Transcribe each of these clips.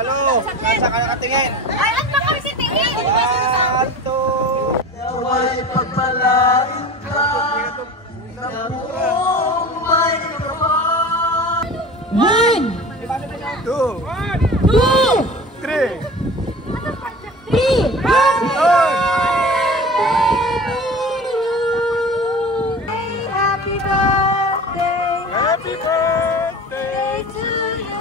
Kalo. Saan ka nakatingin? Ay, ang baka si tingin. 1, 2. Naway pagpalain ka. Na buong may kapal. 1, 2, 3. 3. Happy birthday. Happy birthday to you.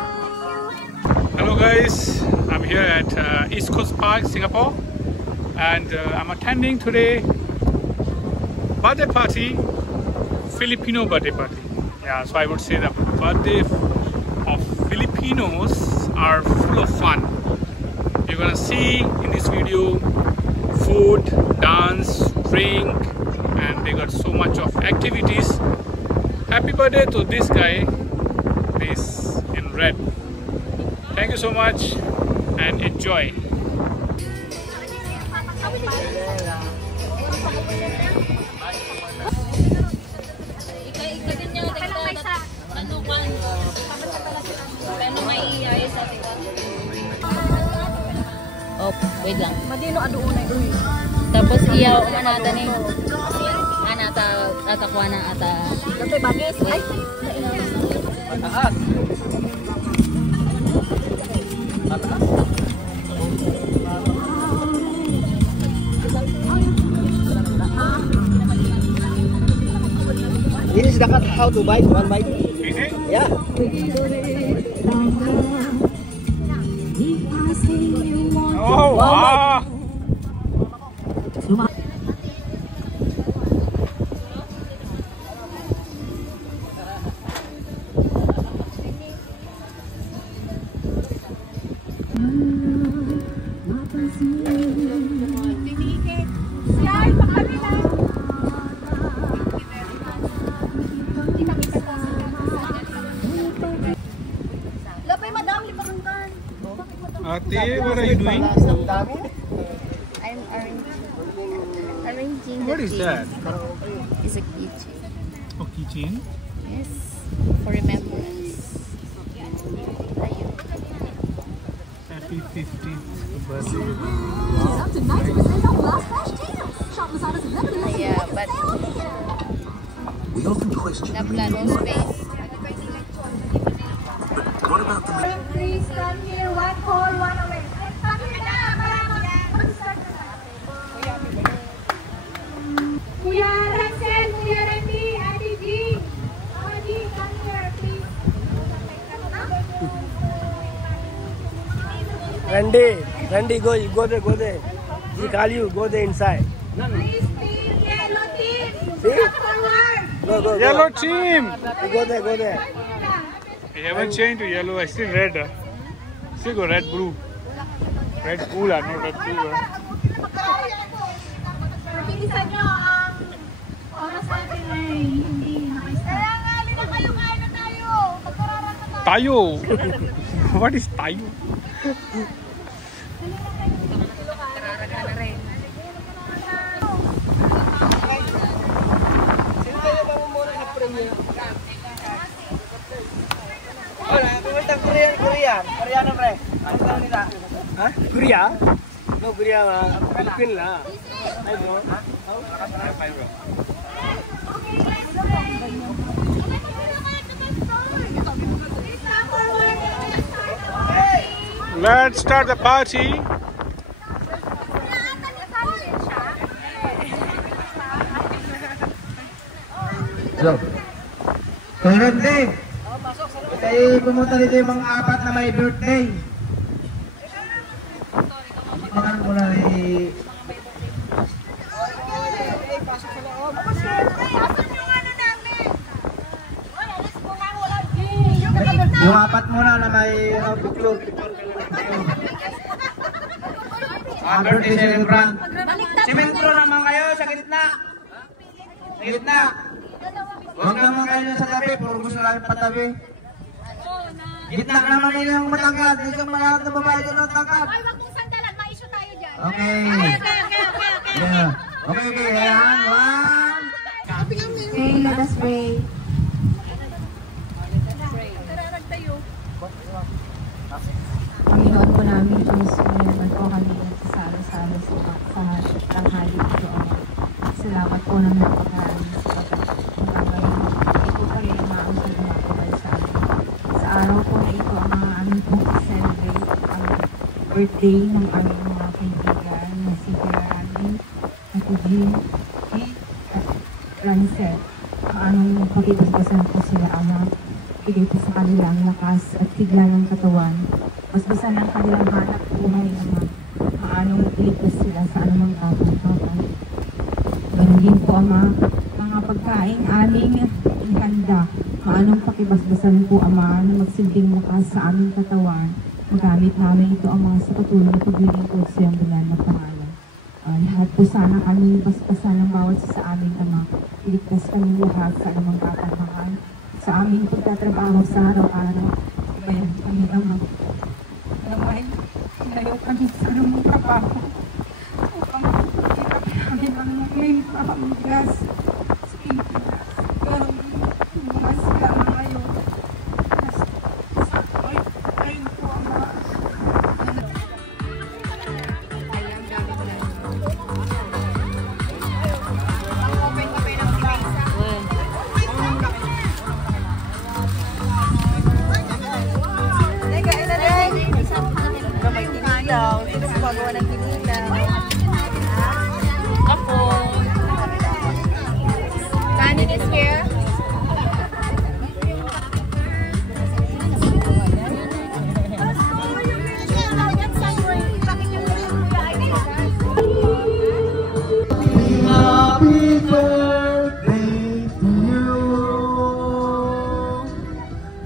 Hello guys, I'm here at East Coast Park, Singapore, and I'm attending today birthday party, Filipino birthday party. Yeah, so I would say the birthday of Filipinos are full of fun. You're gonna see in this video food, dance, drink, and they got so much of activities. Happy birthday to this guy, this in red. Thank you so much and enjoy. Oh, wait lang. Madino aduunay doy. Tapos iyaw manata ni anata atakwa na ata. Datoy bagis. Ay, Mataas. This is the cut how to bite, one bite. Easy? Yeah. Oh, wow. Yay, pakabila. Lapay madam, limangkan. Ate, what are you doing? I'm arranging What is that? It's a keychain. Oh, keychain? Yes, for remembrance. Happy 15th birthday. Up to 90% off last flash deals. Shop Lazada's limited Yeah, but We often question the meaning naplano of life. space. But what about the meaning? Please stand here, one call, one away. Kuya Rancel, Kuya Randy, Ate G. Mama G, come here, please. Randy, go there. He call you, go there inside. Please, team, yellow team. See? Step forward. Go. Yellow team! You go there. I haven't changed to yellow, I still red. Still go red, blue. Red, blue, not red, blue. Bilisan nyo ang oras natin ay hindi nakaisa. Kaya nga, lina kayo, kain na tayo. Magkararap na tayo. Tayo! What is tayo? Sino kayo mamumuna ng premium? Oh, pumunta Korean. Koreano pre. Ano ka nila? Ha? Korea? No, Korea nga. Philippine la. Ay bro. Ay bro. Let's start the party. So, birthday. Kaya pumunta dito yung mga apat na may birthday. Makan ko na yung apat muna na may picture. Birthday celebrant. Simentro naman kayo sa gitna. Sa gitna. Huwag naman kayo sa tabi, puro gusto lang patabi. Gitna naman nila yung matangkad, isang malahat na babae dyan ang tangkad. Ay, wag mong sandalan, ma-issue tayo dyan. Okay. Yeah. Okay, ayan. One. Okay, let us pray. Panginoon taon po namin is naman po kami nagsasalo-salo sa tanghali ito, Ama. Salamat po ng napakarami sa pagkagaling. Hindi po kami umaamsal umakabal sa amin. Sa araw po na ito, Ama, amin po celebrate ang birthday ng aming mga kaibigan na si Geraldine, Ate Jean, at Rancel. Anong pagkipaspasan po sila, Ama. Bigay po sa kanilang lakas at sigla ng katawan. Basbasan ng kanilang hanap buhay, Ama. Maanong iligtas sila sa anumang kapag-kapag. Ganun din po, Ama, mga pagkain aming ihanda. Maanong pakibasbasan po, Ama, na magsilbing lakas sa aming katawan. Magamit namin ito, Ama, sa patuloy na paglilingkod sa iyong banal na pangalan. Lahat po sana kami basbasan ng bawat sa aming, Ama. Iligtas kami lahat sa anumang kapakahan. Sa aming pagtatrabaho sa araw-araw, ibayan kami, Ama. Alamay, layo kami sa anumang trabaho. Upang makikita namin ang may pamamigas sa Pilipinas. Pero mga sila ngayon. Ayun po, Ama. Magawa ng kinilaw. Ako. Kanin is here. Happy birthday to you.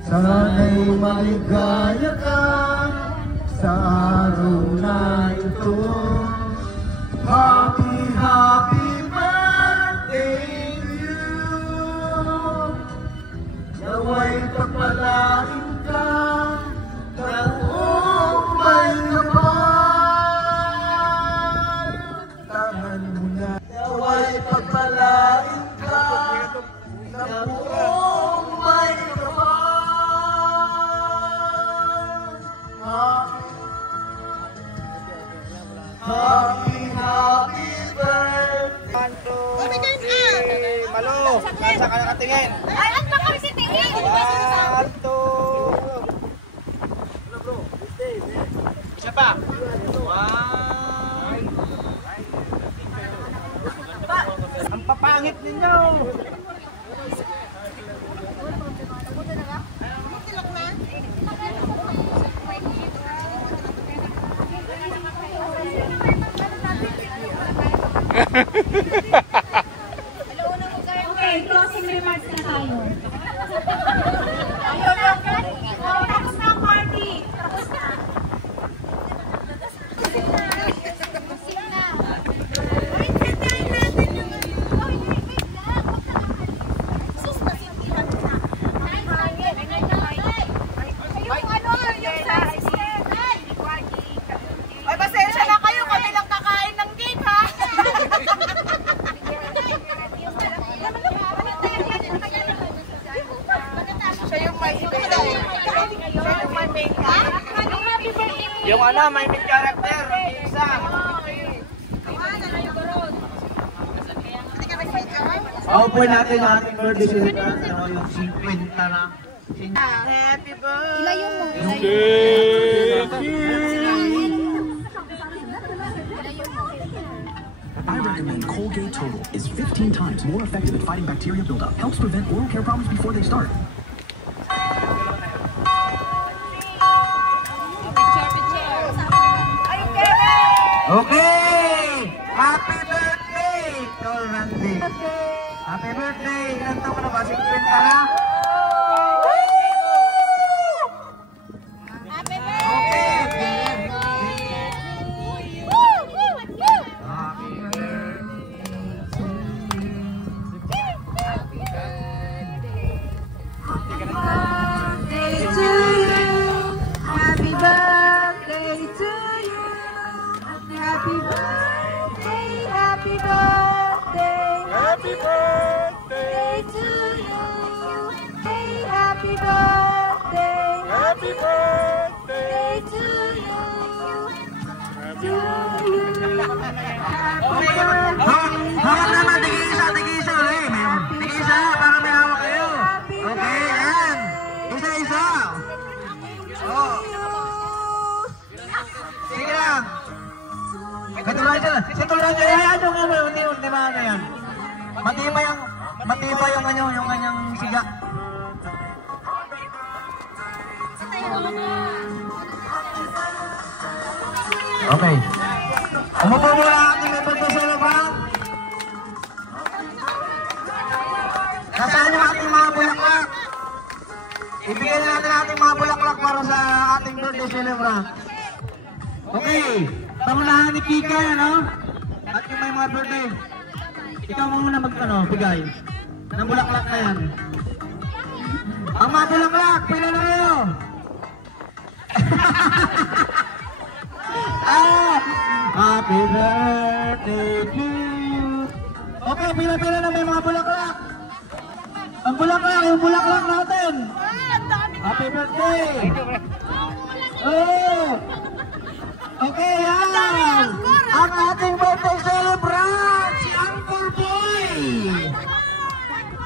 Sana'y maligaya ka sa araw na ito. Happy, happy birthday to you. Nawa'y pagpalain ka ng buong may kapal. Tangan mo na. Nawa'y pagpalain ka ng buong may kapal. Happy, happy birthday. 1, 2, 3, Malo. Nasa ka nakatingin? Ay, at baka si tingin. 1, 2. Isa pa. 1. Ang papangit ninyo. Okay, closing remarks na tayo. Tapos na ang party. Tapos na. Ay, pasensya na kayo. Kami lang kakain ng cake, ha? Siya yung may ibig. Siya yung may main character. Yung ano, may main character. Isa. Paupuin natin ang ating birthday celebrant. Ano yung 50 na. Happy birthday. I recommend Colgate Total. Is 15 times more effective at fighting bacteria buildup. Helps prevent oral care problems before they start. Okay! Happy birthday! Tol Randy. Happy birthday! Ilan taon ka na ba? 50 na? Happy Happy birthday to you. Hawak naman, tig-isa ulit. Tig-isa, para may hawak kayo. Okay, yan. Isa-isa. Oh. Sige lang. Katulad dyan. Katulad dyan. Ayan yung ano, unti-unti ba ano yan? Matibay yung ano, yung kanyang siga. Okay. Umupo muna ang ating member to sa lubang. Nasaan yung ating mga bulaklak? Ibigay na natin ating mga bulaklak para sa ating birthday celebrant. Okay. Pangunahan ni Pika, ano? At yung may mga birthday. Ikaw muna bigay ng bulaklak na yan. Ang mga bulaklak, pila na kayo. Happy birthday to you. Okay, pila-pila na may mga bulaklak. Ang bulaklak, yung bulaklak natin. Happy birthday. Oh. Okay, yan. Ang ating birthday celebrant, si Angkor Boy.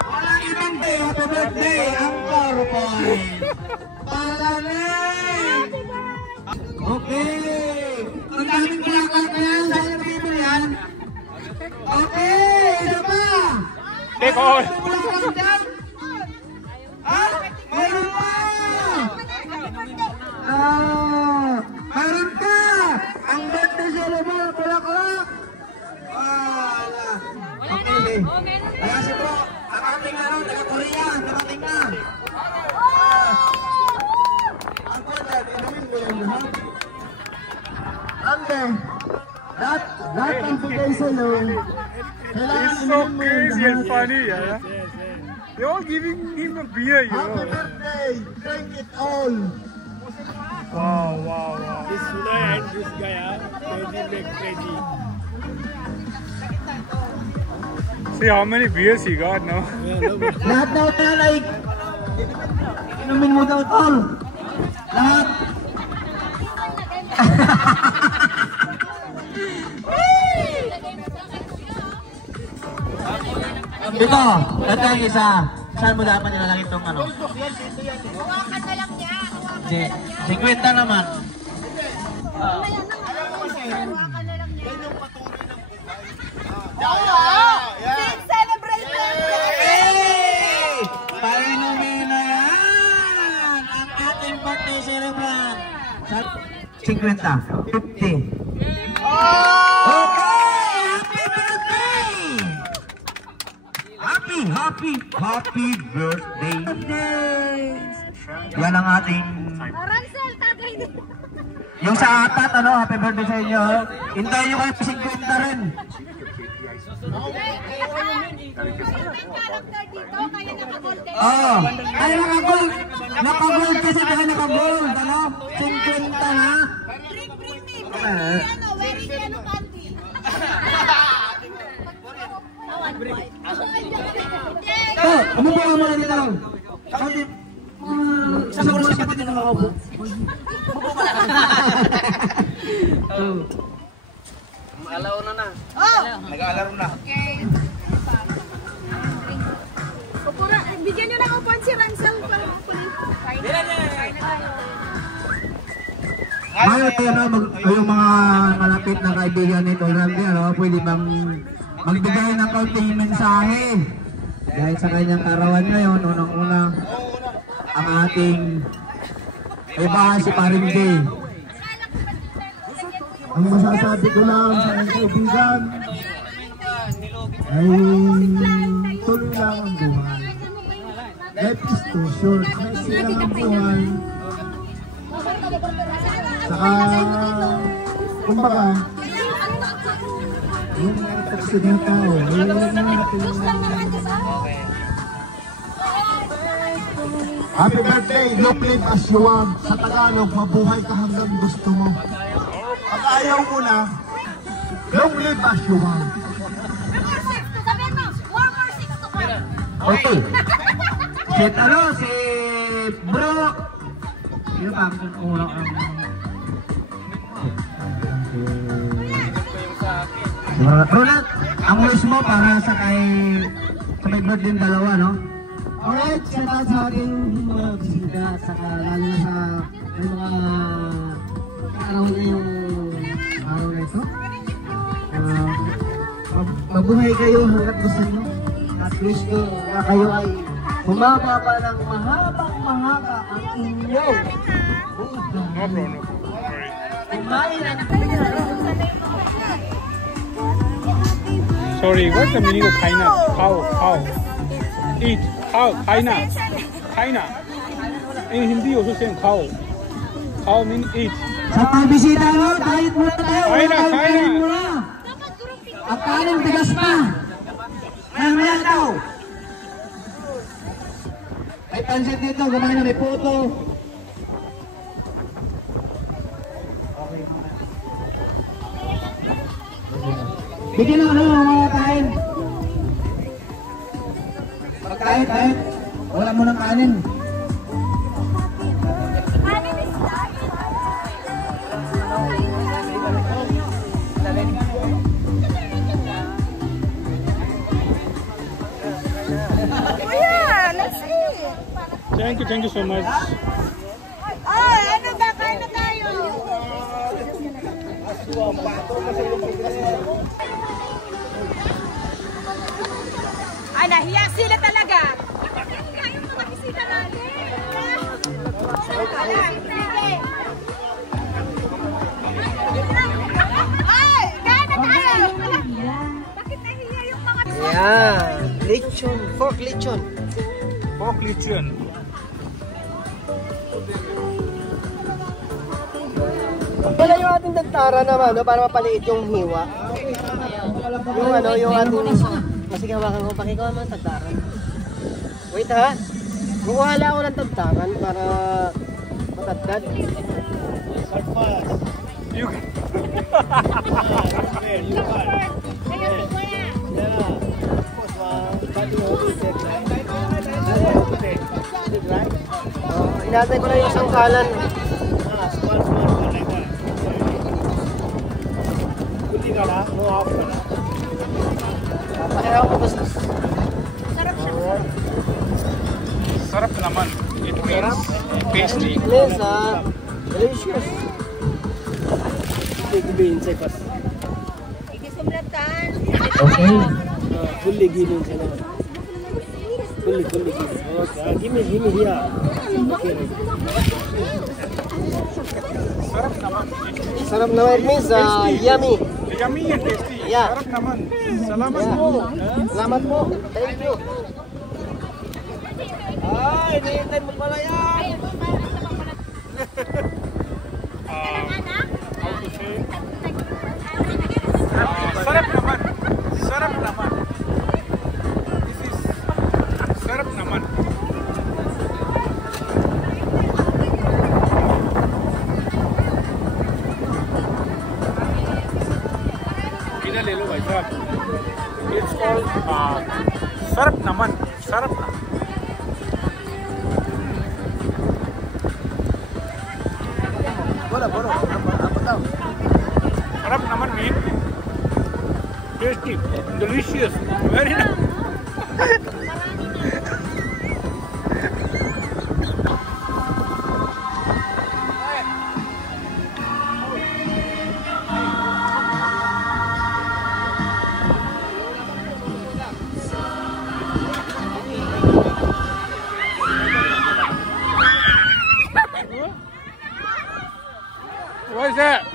Walang ibang day, happy birthday, Angkor Boy. Palanin. Okay. Ang daming bulaklak na yan, saan yung bibili yan? Okay, isa pa. Take all. May bulaklak dyan? Ha? Mayroon pa. Mayroon ka. Ang birthday celebrant, bulaklak. Wala. Okay. Kaya si bro, ang ating taga-Korea, dumating na. Ang kanya, inumin mo lang ha? Ande, lahat ang bigay sa'yo. It's so crazy and funny, yeah. They're all giving him a beer, you Happy know. birthday, drink it all. Wow. This Sulay and this guy are crazy. See how many beers he got now. Lahat daw yan ay inumin mo daw tol. Lahat. Ito yung isa. Saan mo dapat nilalagay itong ano? Hawakan na lang niya. 50 naman. Hawakan na lang niya. Celebrate na! Hey! Painumin na yan! Ang ating birthday celebrant. 50. 50. Okay! Happy birthday! Happy birthday! Yan ang ating... Ransel, tagay din. Yung sa apat, ano, happy birthday sa inyo. Hintayin nyo kayo 50 rin. Character dito, kaya naka-gold kayo. Oo. Ay, naka-gold. Naka-gold kasi baka naka-gold. Ano? 50 na. Bring me. Ano, wearing yellow candy. Oh, umupo ka muna dito. Kasi, siguro sa kapatid na makaupo. Umupo ka lang. Alaw na. Nag-aalaro na. Bigyan nyo ng upuan si Ransel para yung mga malapit na kaibigan ni Tol Randy, ano, pwede bang magbigay ng kaunting mensahe dahil sa kanyang karawan ngayon, unang-una ang ating kaibahan si Paring Jay. Ang masasabi ko lang sa aking kaibigan ay tuloy lang ang buhay. Life is too short. Kasi lang ang buhay. Saka, kumbaga, yung nataksin ng tao, yun natin Happy birthday, long live as you want. Sa Tagalog, mabuhay ka hanggang gusto mo. Pag ayaw mo na, long live as you want. Okay. Si bro. Sino pa ang Ronald, ang wish mo para sa may birthday din dalawa, no? Alright, shout out sa ating mga bisita at saka lalo na sa mga araw na yung araw na ito. Mabuhay kayo hanggat gusto nyo. At wish ko na kayo ay humaba pa ng mahabang mahaba ang inyong buhay. Kumain ang Sorry, what's the meaning of Kaina? How? Eat. How? Kaina. In Hindi also saying cow. Cow means eat. Sa pagbisita mo, kahit muna tayo. Kaina. At kanin tigas pa. Maya daw. May pansit dito, gumay na may puto. Bigyan ng mga kain. Pagkain. Wala mo ng kanin. Thank you so much. Ano ba? Kain na tayo. Ay, nahiya sila talaga. Yung mga bisita natin. Ay, kain na tayo. Bakit nahiya yung mga bisita? Yeah, lechon, pork lechon. Pork lechon. Wala yung ating dagtara naman, no, para mapaliit yung hiwa. Yung ating... Sige, hawakan ko, pakikaw mga tagtaran. Wait ha, kukuhala ako ng tagtaran para matagdad. You Inatay ko na yung sangkalan. Sarap naman. It means tasty. Delicious. Okay. Fully given siya naman. Fully given. Okay. Give me here. Okay. Sarap naman. Sarap naman. It means yummy. Yummy and tasty. Yeah. Sarap naman. Salamat po. Salamat po. Thank you. Ay, hinihintay mo pala yan. How to say? Sarap naman. Sarap naman. This is sarap naman. Pinalelo by sarap. It's called sarap naman. Sarap naman. Sarap naman mean tasty, delicious, very nice. What is that?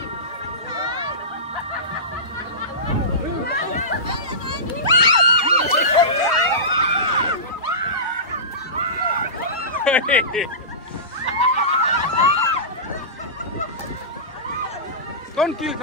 Don't kill.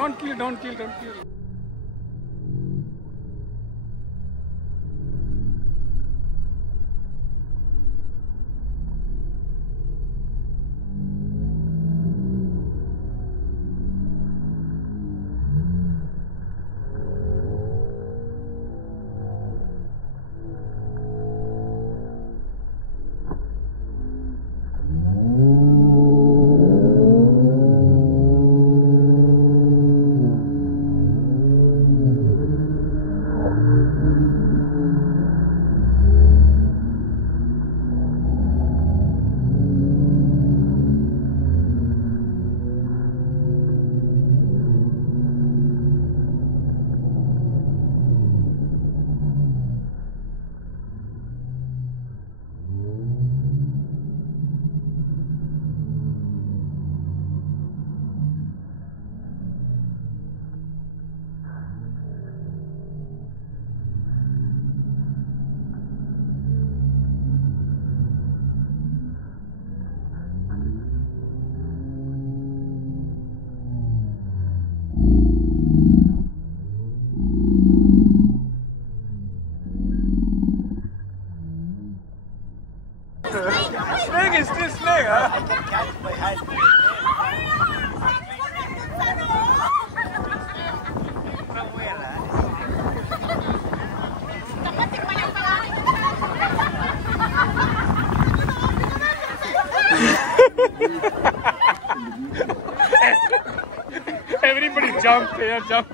jump, here, jump.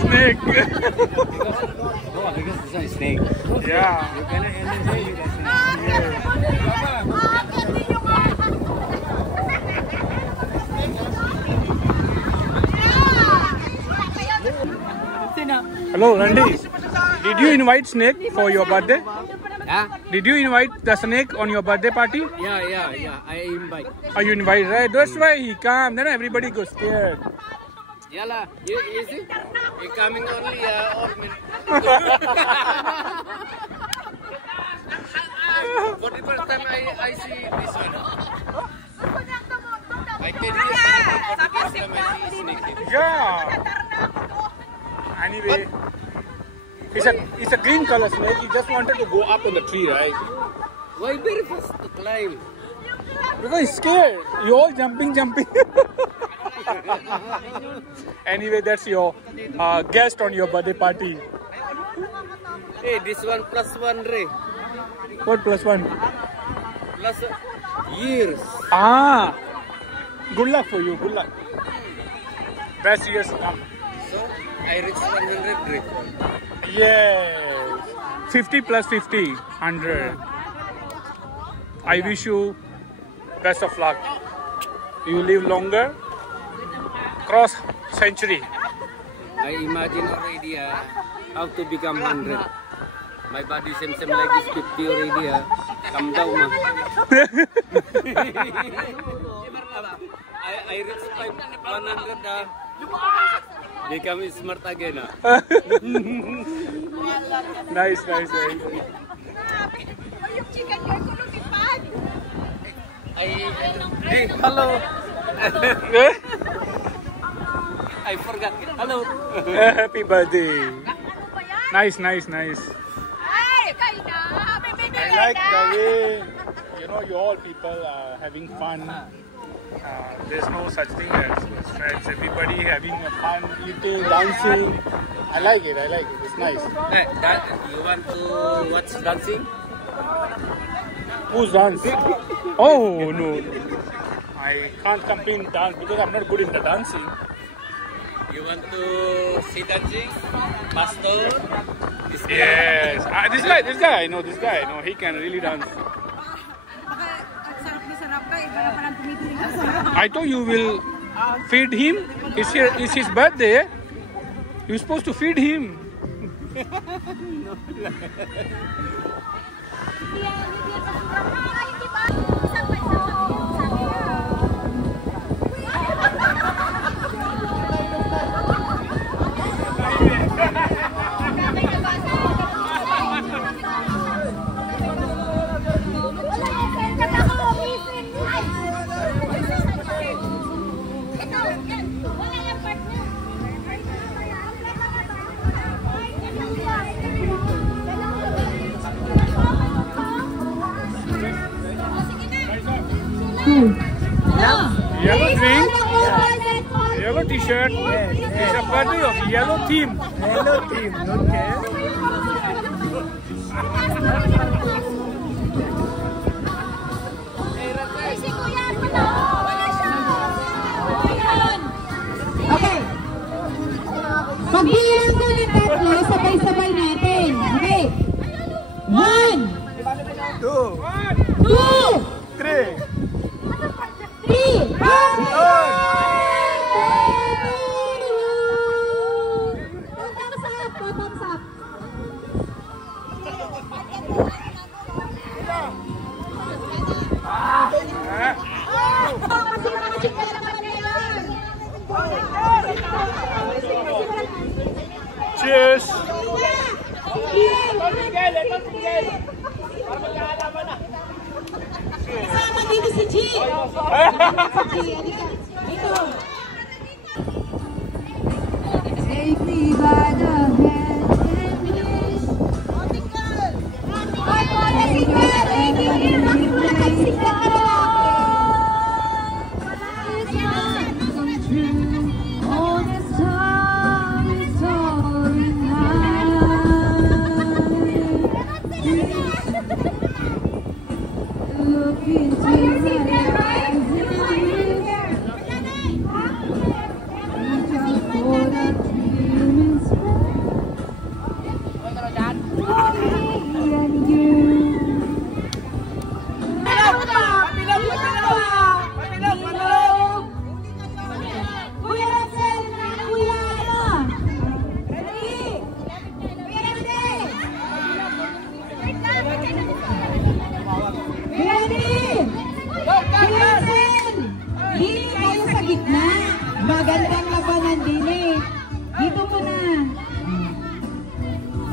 Snake. No, because this is a snake. Yeah. You cannot enjoy it as snake. Hello, Randy. Did you invite Snake for your birthday? Yeah? Did you invite the Snake on your birthday party? Yeah. I invite. Oh, you invite, right? That's why he come. Then everybody goes scared. Yala, you see? He coming only all minute. For the first time I see this one. I can use for the first time I see snake. Yeah. Anyway, it's a green color snake. He just wanted to go up in the tree, right? Why very fast to climb? Because he's scared. You all jumping. Anyway, that's your guest on your birthday party. Hey, this one +1 Ray. What +1? Plus years. Ah, good luck for you. Good luck. Best years to come. So I reached 100 Ray. Yes. 50 plus 50, 100. I wish you best of luck. You live longer. Cross century. I imagine already how to become 100. My body seems like it's 50 already. Come down. I reached 100. Become smart again. Nice. Hey, hello. I forgot. Hello. Happy birthday. Nice. I like the way, you all people are having fun. There's no such thing as stress. Everybody having fun, eating, dancing. I like it. It's nice. Hey, you want to watch dancing? Who's dancing? Oh, no. I can't compete in dance because I'm not good in the dancing. You want to see dancing? Pastor? Yes. This guy, I know this guy. I know he can really dance. I thought you will feed him. It's his birthday. You're supposed to feed him. Yellow drink, yellow t-shirt. It's a birthday of yellow team. Hello team, okay. Okay. Pag-iyan ko ng tatlo, sabay-sabay natin. Okay. 1, 2, 3. 3, thumbs up. Cheers. Kasama dito si G. Ito. Take me by the hand and kiss. All this time is falling high.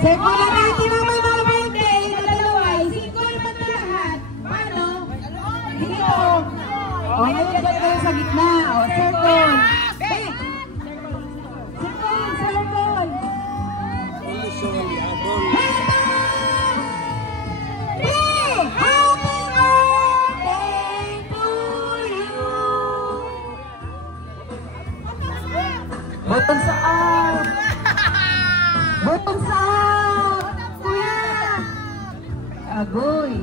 Second na natin ang mga birthday na dalawa. Single man na lahat. Paano? Dito. O, ngayon dyan kayo sa gitna. O, second. Bottoms up! Bottoms up! Kuya! Agoy!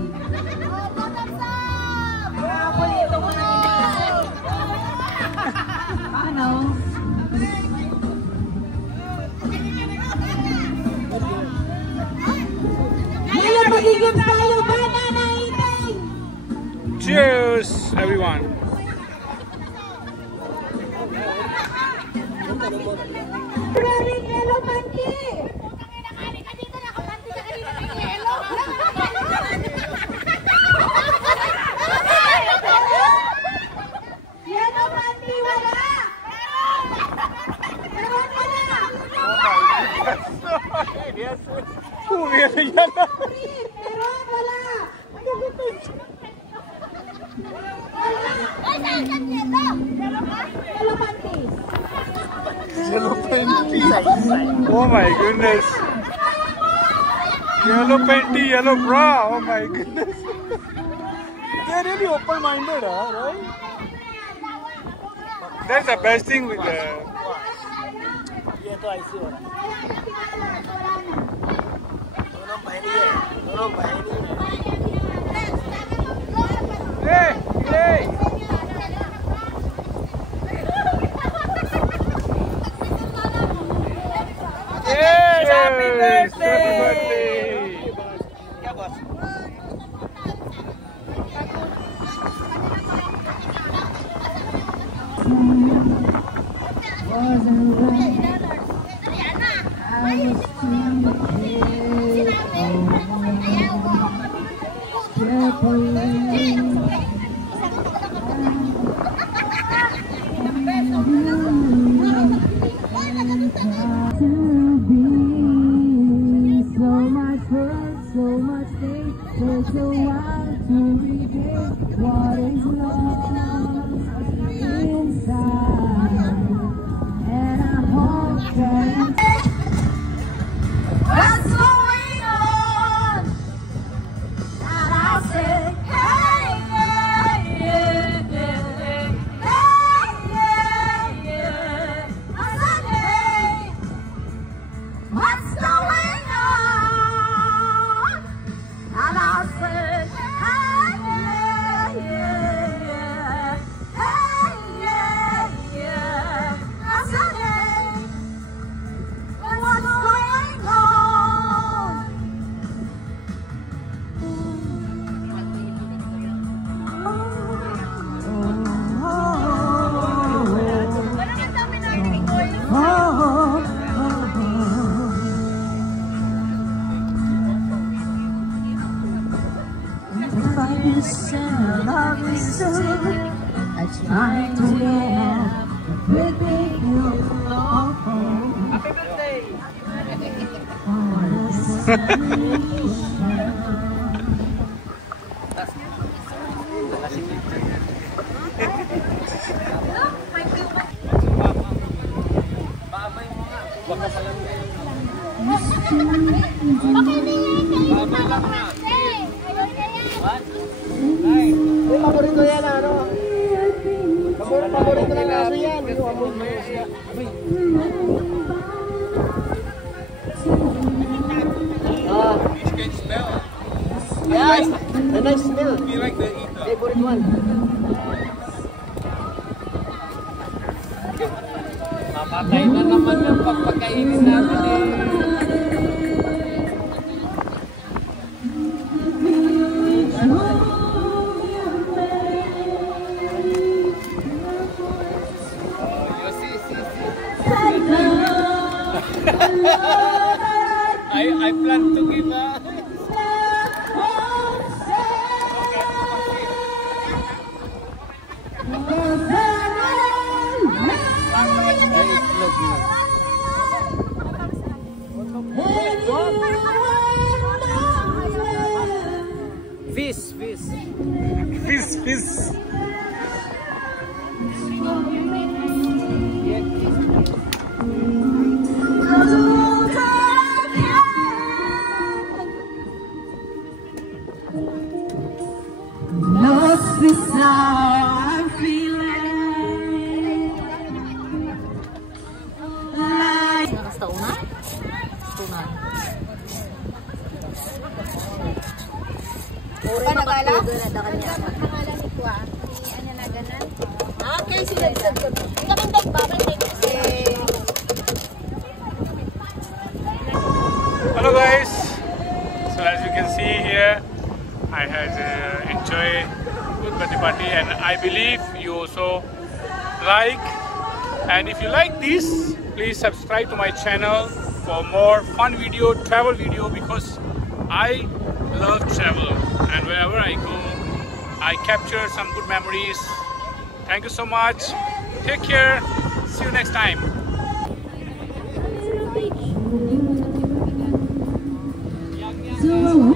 Bottoms up! Bravo dito mo na! Ano? Ngayon magiging tayo ba na naiting? Cheers, everyone. Maraming yellow monkey! Yellow monkey, wala! Meron wala! Meron wala! Yellow monkey! Oh my goodness. Yellow panty, yellow bra. Oh my goodness. They're really open-minded, right? That's the best thing with the... Hey! Hey! Yes! Happy birthday! Yeah, boss. What's going on? And I said, hey, yeah, yeah. I said, hey, what's going on? And I said, hey, yeah. I said, hey, what's going on? Paborito yan, ano? Paborito ng aso yan. Fish can smell. Yes, the nice smell. We like the eat. Favorite one. Mamatay na naman yung pagpakainin namin eh. I plan to give Hey, look. Fish. Fish. Lost is how I'm feeling. Like Hello guys, so as you can see here, I had enjoyed good birthday party, and I believe you also like. And if you like this, please subscribe to my channel for more fun video, travel video, because I love travel, and wherever I go, I capture some good memories. Thank you so much. Take care. See you next time. so